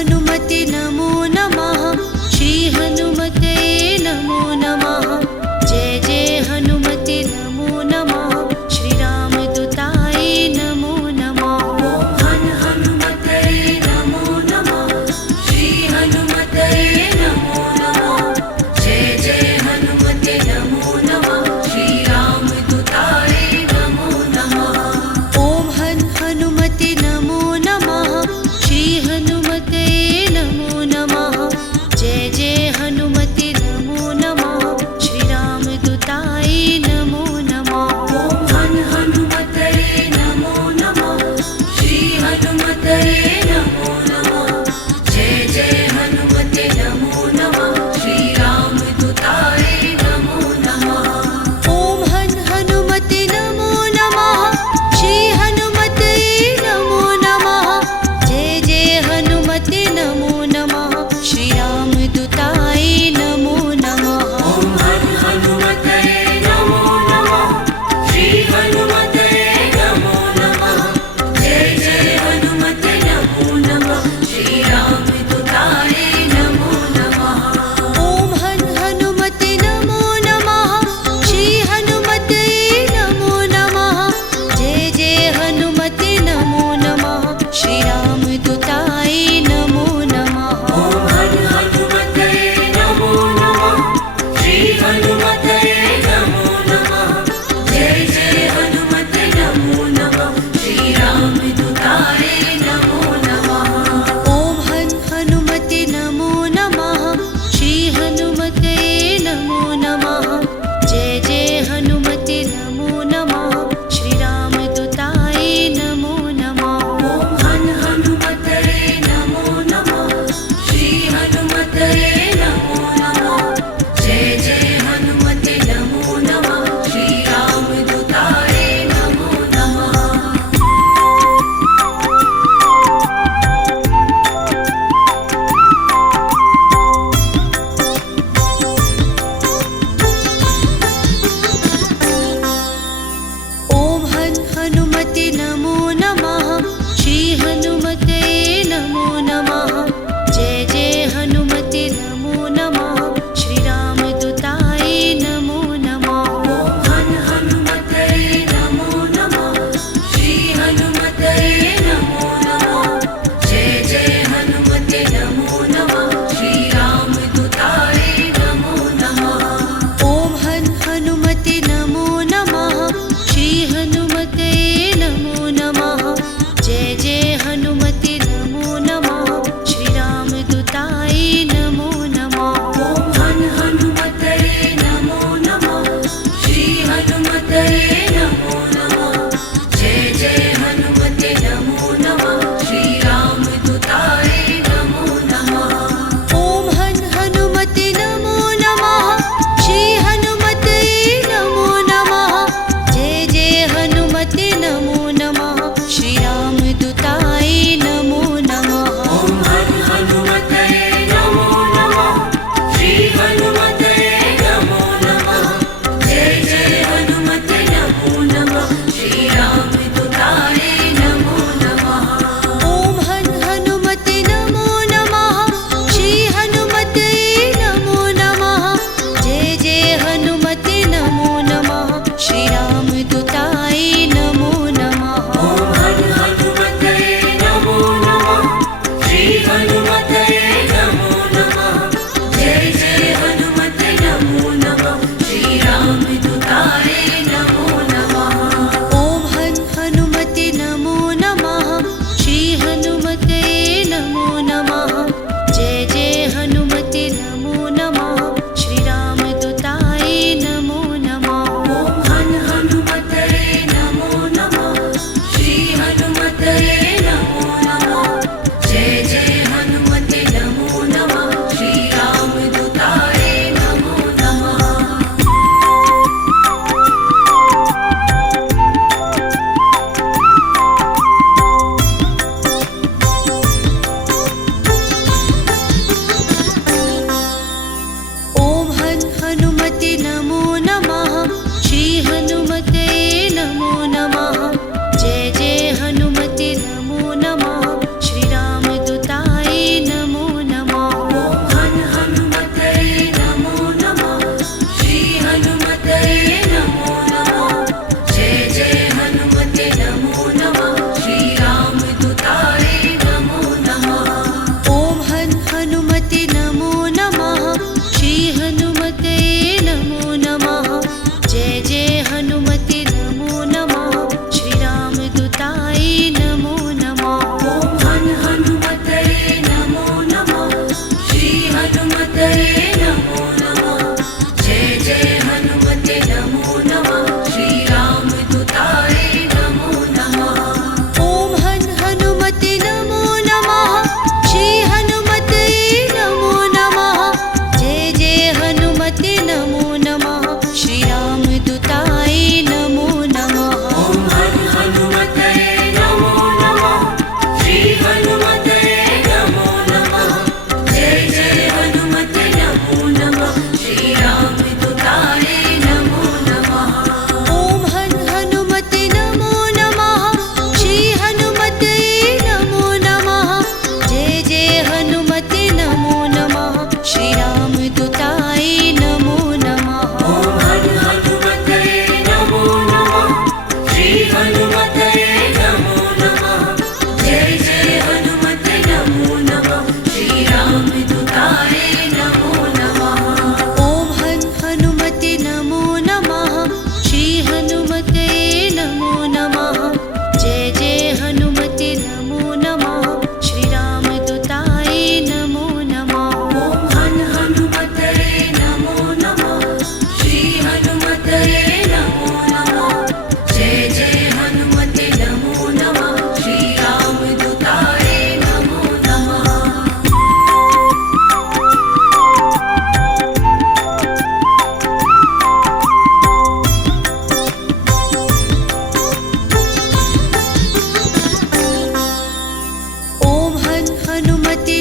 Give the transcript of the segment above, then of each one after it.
हनुमते नमो नमः। श्री हनुमते नमो नमः। जय जय हनुमते नमो नमः। श्री रामदूताय नमो नमः। ओम हनुमते नमो नमः। श्री हनुमते नमो नमः। जय जय हनुमते नमो नमः। श्री रामदूताय नमो नमः। ओम हनुमते नमो नमः। श्री हनुमते नमो नमः।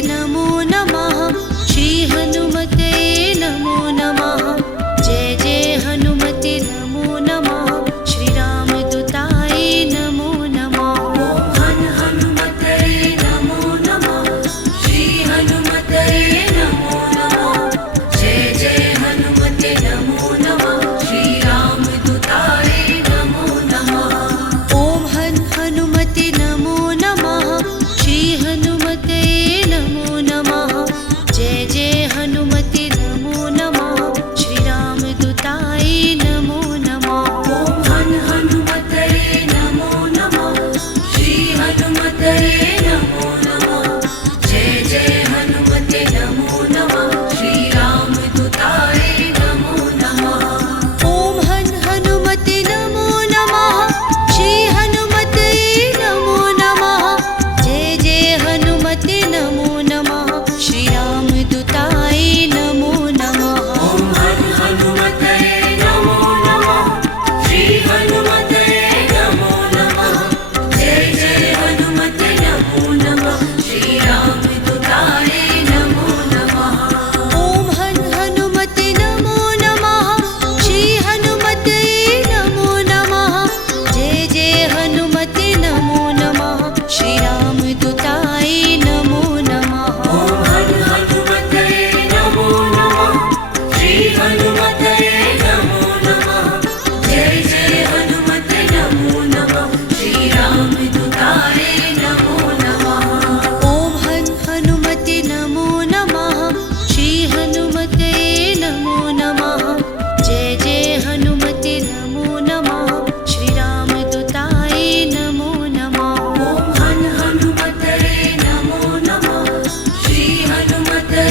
नमो नमः श्री हनुमते नमो नमः जय जय हनुमते नमो नमः श्री रामदूताय नमो नमः हन हनुमते नमो नमः श्री हनुमते नमो नमः जय जय हनुमते नमो नमः श्री रामदूताय नमो नमः ॐ हन हनुमते नमो नमः श्री हनुमते नमो नमः जय जय हनुमते नमो नमः श्री रामदूताय नमो नमः हन हनुमते नमो नमः श्री हनुमते नमो नमः जय जय हनुमते नमो नमः श्री रामदूताय नमो नमः ॐ हन हनुमते नमो नमः श्री हनुमते नमो नमः जय जय हनुमते नमो नमः श्री रामदूताय नमो नमः हन हनुमते नमो नमः श्री हनुमते नमो नमः जय जय हनुमते नमो नमः श्री रामदूताय नमो नमः ॐ हन हनुमते नमो नमः श्री हनुमते नमो नमः जय जय हनुमते नमो नमः श्री रामदूताय नमो नमः हन हनुमते नमो नमः श्री हनुमते नमो नमः जय जय हनुमते नमो नमः श्री रामदूताय नमो नमः ॐ हन हनुमते नमो नमः श्री हनुमते नमो नमः जय जय हनुमते नमो नमः श्री रामदूताय नमो नमः हन हनुमते नमो नमः श्री हनुमते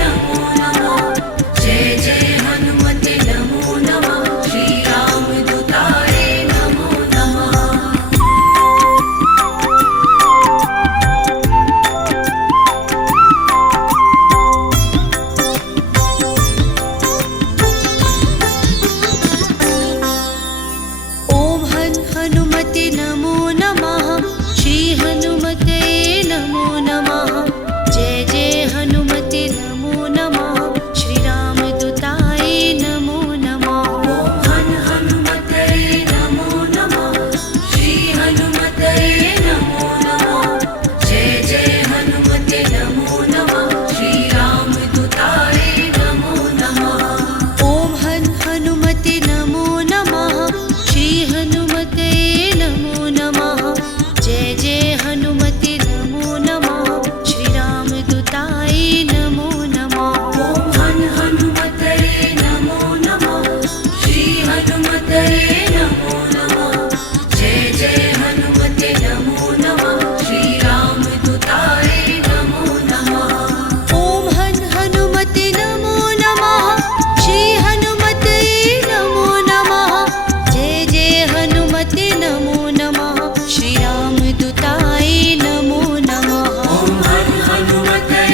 नमो नमः जय जय हनुमते नमो नमः श्री रामदूताय नमो नमः ॐ हन हनुमते नमो नमः श्री हनुमते नमो नमः जय जय हनुमते नमो नमः श्री रामदूताय नमो नमः हन हनुमते नमो नमः श्री हनुमते नमो नमः जय जय हनुमते नमो नमः श्री रामदूताय नमो नमः ॐ हन हनुमते नमो नमः श्री हनुमते नमो नमः जय जय हनुमते नमो नमः श्री रामदूताय नमो नमः हन हनुमते नमो नमः श्री हनुमते नमो नमः जय जय हनुमते नमो नमः श्री रामदूताय नमो नमः ॐ हन हनुमते नमो नमः श्री हनुमते नमो नमः जय जय हनुमते नमो नमः श्री रामदूताय नमो नमः हन हनुमते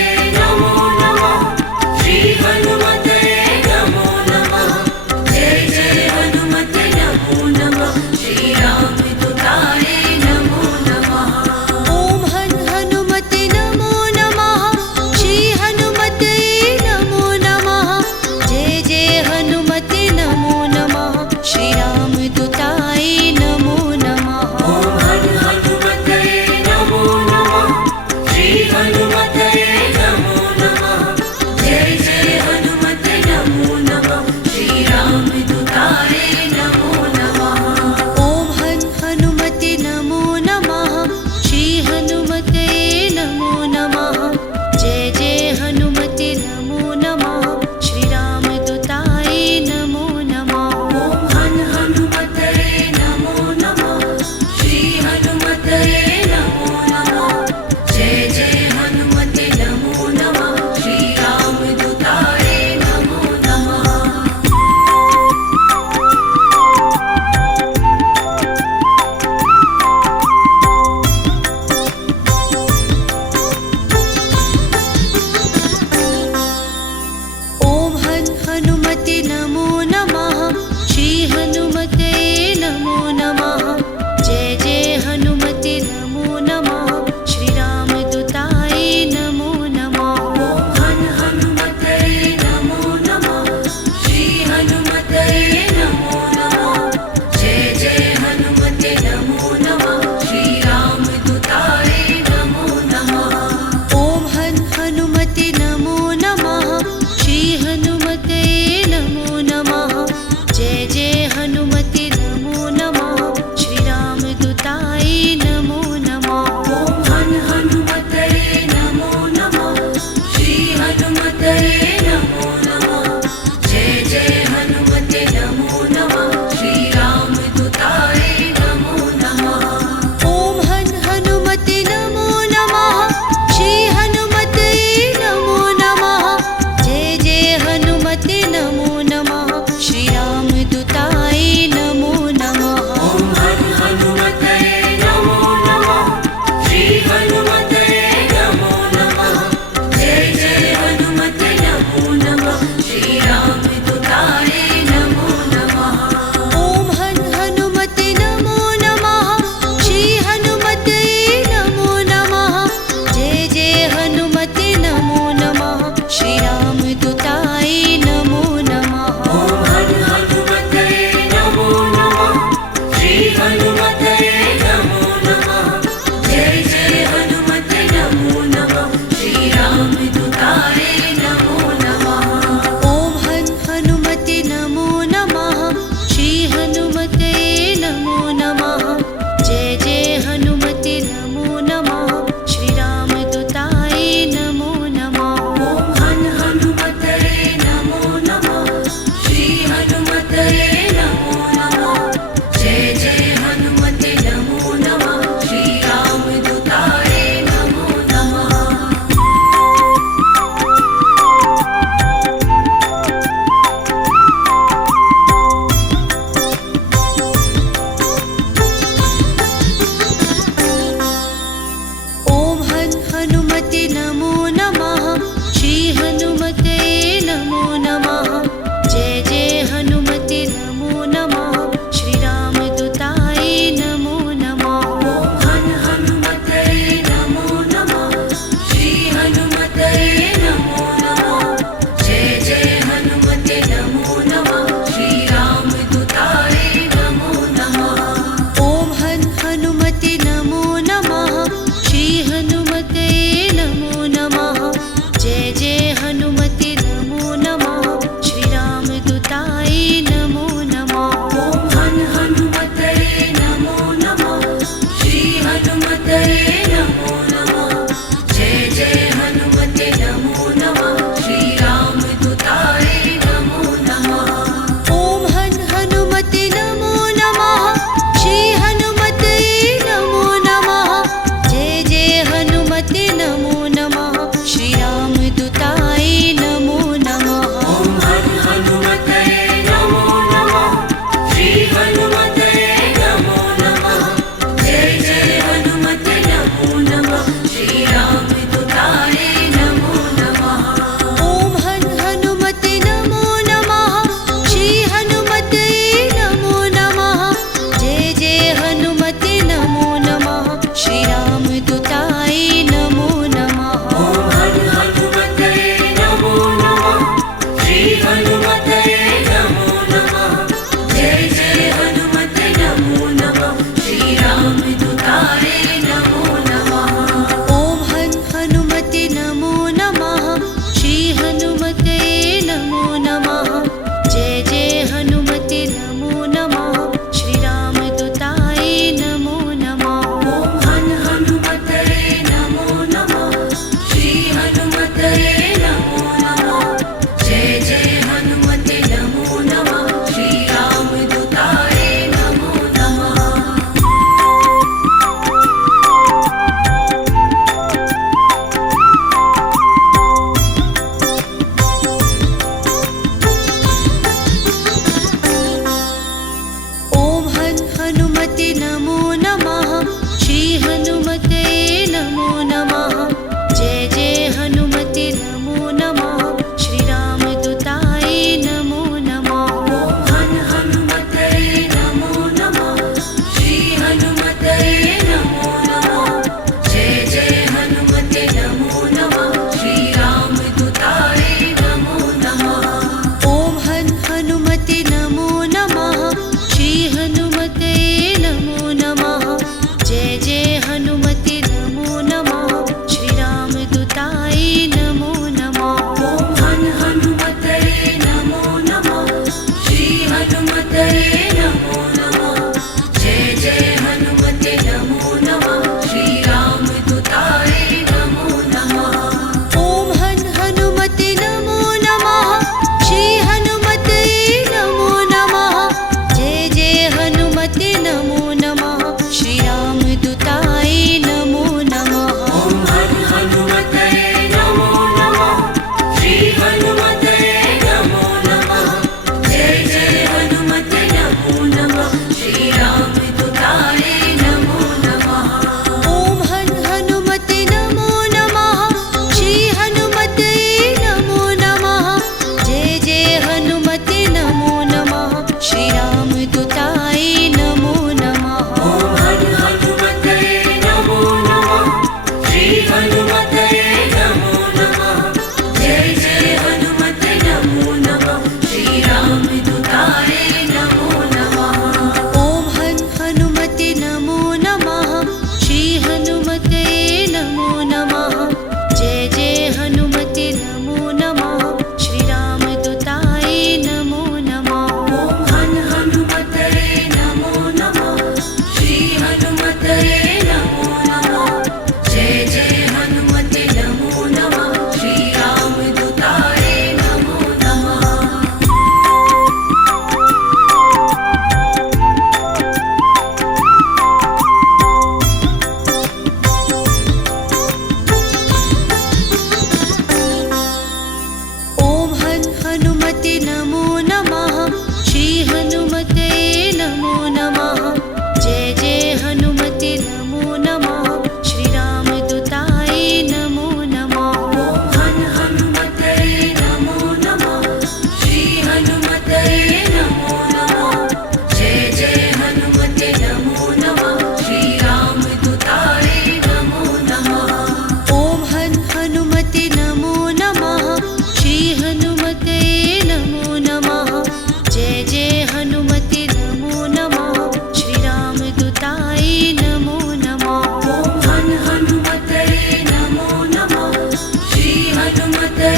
हनुमते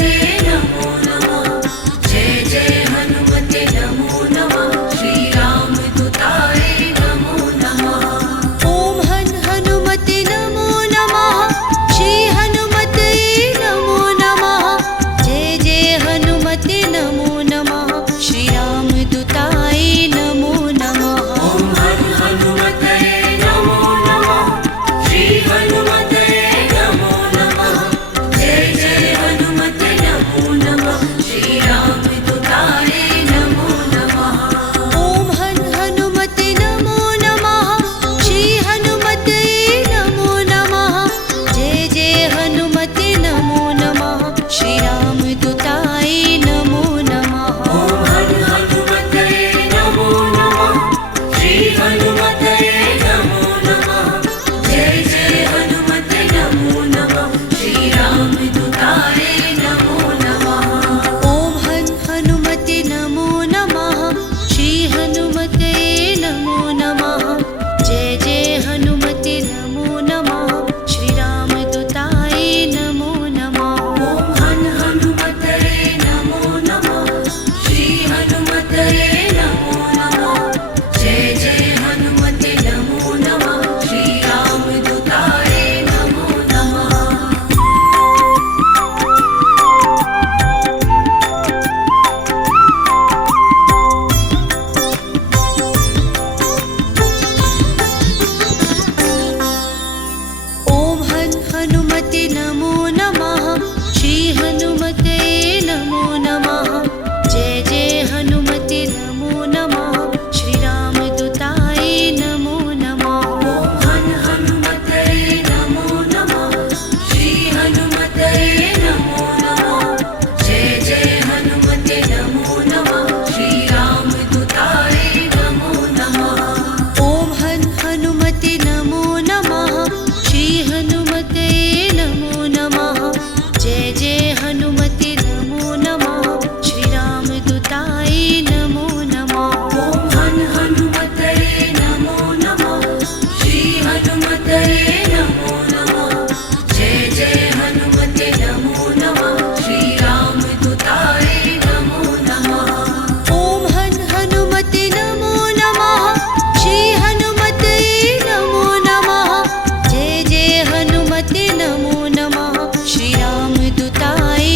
नमो नमः जय जय हनुमते नमो नमः श्री रामदूताय नमो नमः ॐ हनुमते नमो नमः श्री हनुमते नमो नमः जय जय हनुमते नमो नमः श्री रामदूताय नमो नमः ॐ हनुमते नमो नमः श्री हनुमते नमो नमः जय जय हनुमते नमो नमः श्री रामदूताय नमो नमः ॐ हनुमते नमो नमः श्री हनुमते नमो नमः जय जय हनुमते नमो नमः श्री रामदूताय नमो नमः ॐ हनुमते नमो नमः श्री हनुमते नमो नमः जय जय हनुमते नमो नमः श्री रामदूताय नमो नमः ॐ हनुमते नमो नमः श्री हनुमते नमो नमः जय जय हनुमते नमो नमः श्री रामदूताय नमो नमः ॐ हनुमते नमो नमः श्री हनुमते नमो नमः जय जय हनुमते नमो नमः श्री रामदूताय नमो नमः ॐ हनुमते नमो नमः श्री हनुमते नमो नमः जय जय हनुमते नमो नमः श्री रामदूताय नमो नमः ॐ हनुमते नमो नमः श्री हनुमते नमो नमः जय जय हनुमते नमो नमः श्री रामदूताय नमो नमः ॐ हनुमते नमो नमः श्री हनुमते नमो नमः जय जय हनुमते नमो नमः श्री रामदूताय नमो नमः ॐ हनुमते नमो नमः श्री हनुमते नमो नमः जय जय हनुमते नमो नमः श्री रामदूताय नमो नमः ॐ हनुमते नमो नमः श्री हनुमते नमो नमः जय जय हनुमते नमो नमः श्री रामदूताय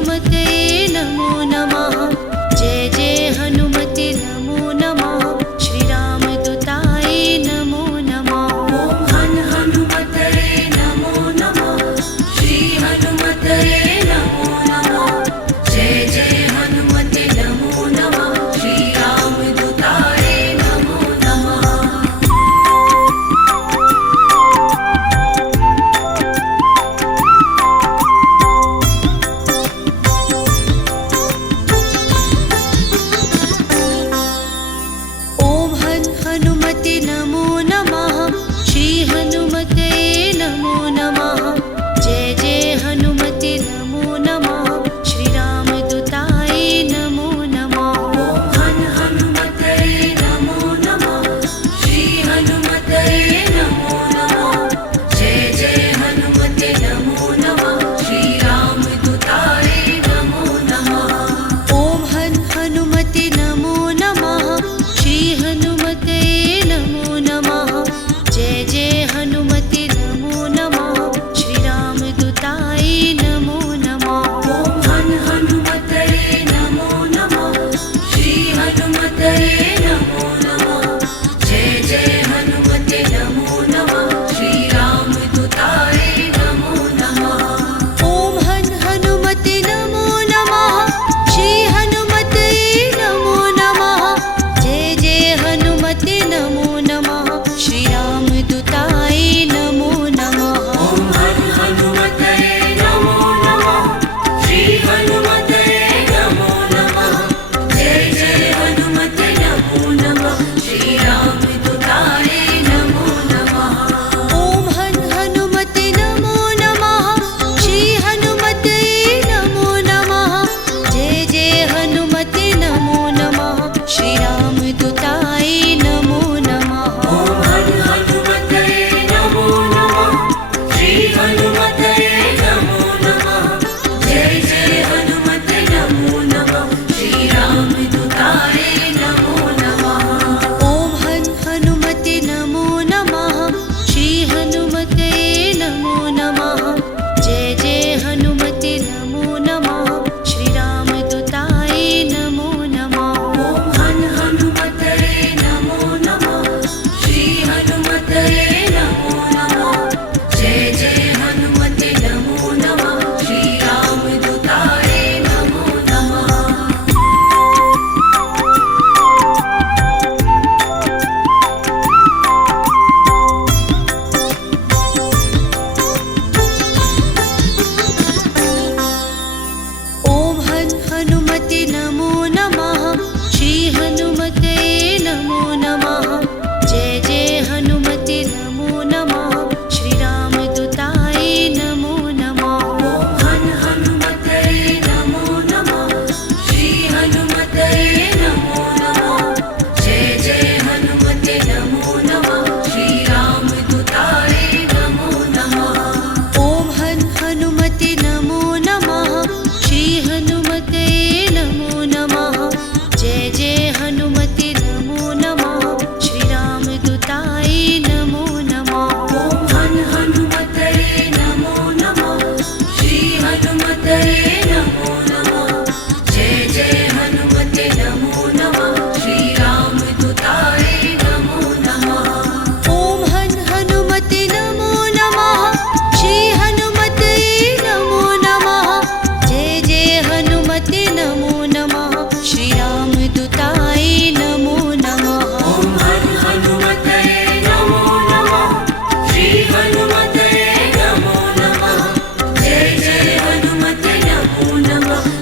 हनुमते नमो नमः जय जय हनुमते नमो नमः श्रीरामदूताय नमो नमः ॐ हनुमते नमो नमः श्री हनुमते नमो नमः जय जय हनुमते नमो नमः श्री रामदूताय नमो नमः ॐ हनुमते नमो नमः श्री हनुमते नमो नमः जय जय हनुमते नमो नमः श्रीरामदूताय नमो नमः ॐ हनुमते नमो नमः श्री हनुमते नमो नमः जय जय हनुमते नमो नमः श्री रामदूताय नमो नमः ॐ हनुमते नमो नमः श्री हनुमते नमो नमः जय जय हनुमते नमो नमः श्रीरामदूताय नमो नमः ॐ हनुमते नमो नमः श्री हनुमते नमो नमः जय जय हनुमते नमो नमः श्री रामदूताय नमो नमः ॐ हनुमते नमो नमः श्री हनुमते नमो नमः जय जय हनुमते नमो नमः श्रीरामदूताय नमो नमः ॐ हनुमते नमो नमः श्री हनुमते नमो नमः जय जय हनुमते नमो नमः श्री रामदूताय नमो नमः ॐ हनुमते नमो नमः श्री हनुमते नमो नमः जय जय हनुमते नमो नमः श्रीरामदूताय नमो नमः ॐ हनुमते नमो नमः श्री हनुमते नमो नमः जय जय हनुमते नमो नमः श्री रामदूताय नमो नमः ॐ हनुमते नमो नमः श्री हनुमते नमो नमः जय जय हनुमते नमो नमः श्रीरामदूताय नमो नमः ॐ हनुमते नमो नमः श्री हनुमते नमो नमः जय जय हनुमते नमो नमः श्री रामदूताय नमो नमः ॐ हनुमते नमो नमः श्री हनुमते नमो नमः जय जय हनुमते नमो नमः श्रीरामदूताय नमो नमः ॐ हनुमते नमो नमः श्री हनुमते नमो नमः जय जय हनुमते नमो नमः श्री रामदूताय नमो नमः ॐ हनुमते नमो नमः श्री हनुमते नमो नमः जय जय हनुमते नमो नमः श्रीरामदूताय नमो नमः ॐ हनुमते नमो नमः श्री हनुमते नमो नमः जय जय हनुमते नमो नमः श्री रामदूताय नमो नमः ॐ हनुमते नमो नमः श्री हनुमते नमो नमः जय जय हनुमते नमो नमः श्रीरामदूताय नमो नमः ॐ हनुमते नमो नमः श्री हनुमते नमो नमः जय जय हनुमते नमो नमः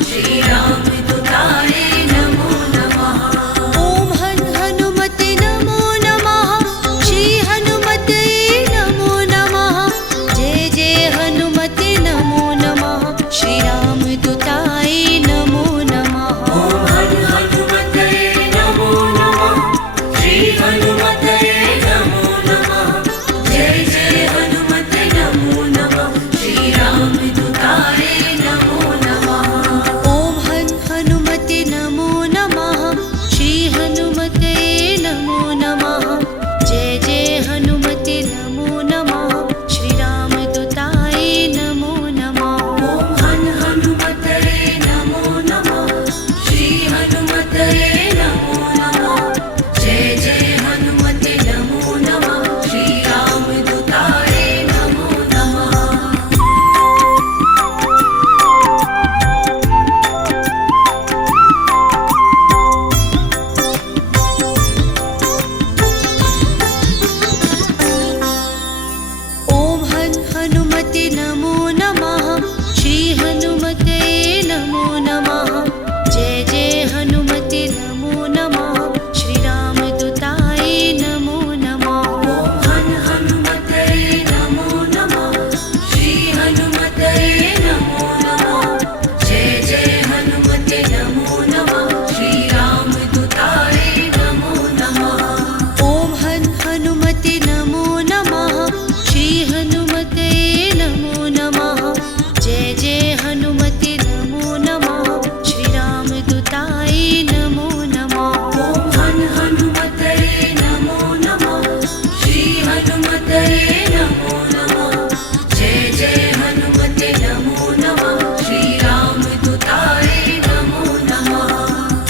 नमो नमः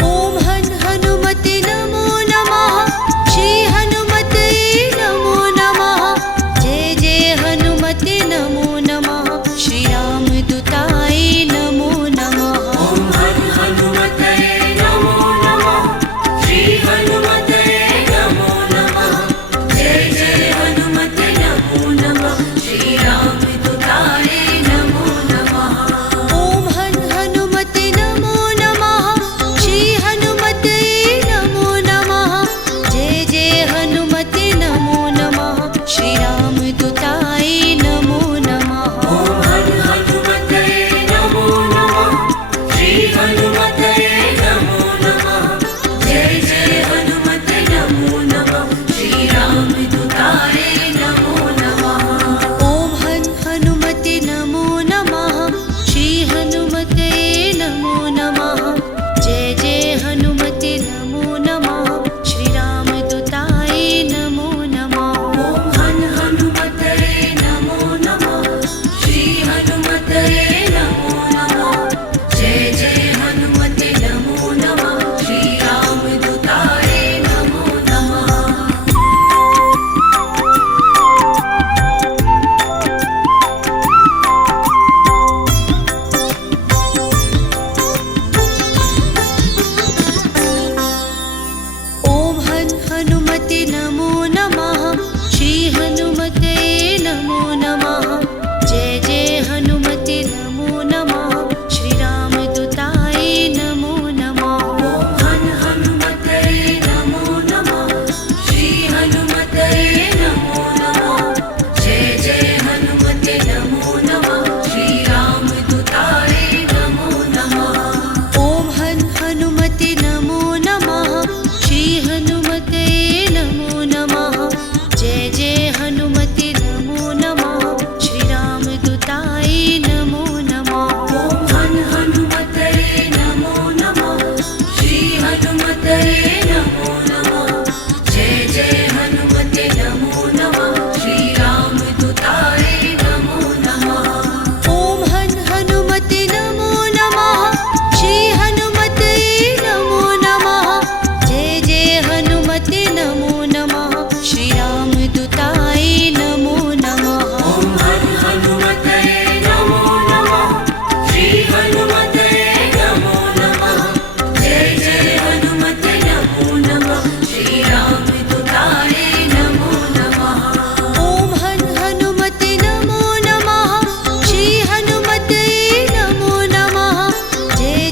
ॐ हन हनुमते नमो नमः श्री हनुमते नमो नमः जय जय हनुमते नमो नमः श्री रामदूताय नमो नमः ॐ हन हनुमते नमो नमः श्री हनुमते नमो नमः जय जय हनुमते नमो नमः श्री रामदूताय नमो नमः ॐ हन हनुमते नमो नमः श्री हनुमते नमो नमः जय जय हनुमते नमो नमः श्री रामदूताय नमो नमः ॐ हन हनुमते नमो नमः श्री हनुमते नमो नमः जय जय हनुमते नमो नमः श्री रामदूताय नमो नमः ॐ हन हनुमते नमो नमः श्री हनुमते नमो नमः जय जय हनुमते नमो नमः श्री रामदूताय नमो नमः ॐ हन हनुमते नमो नमः श्री हनुमते नमो नमः जय जय हनुमते नमो नमः श्री रामदूताय नमो नमः ॐ हन हनुमते नमो नमः श्री हनुमते नमो नमः जय जय हनुमते नमो नमः श्री रामदूताय नमो नमः ॐ हन हनुमते नमो नमः श्री हनुमते नमो नमः जय जय हनुमते नमो नमः श्री रामदूताय नमो नमः ॐ हन हनुमते नमो नमः श्री हनुमते नमो नमः जय जय हनुमते नमो नमः श्री रामदूताय नमो नमः ॐ हन हनुमते नमो नमः श्री हनुमते नमो नमः जय जय हनुमते नमो नमः श्री रामदूताय नमो नमः ॐ हन हनुमते नमो नमः श्री हनुमते नमो नमः जय जय हनुमते नमो नमः श्री रामदूताय नमो नमः ॐ हन हनुमते नमो नमः श्री हनुमते नमो नमः जय जय हनुमते नमो नमः श्री रामदूताय नमो नमः ॐ हन हनुमते नमो नमः श्री हनुमते नमो नमः जय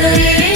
हनुमतये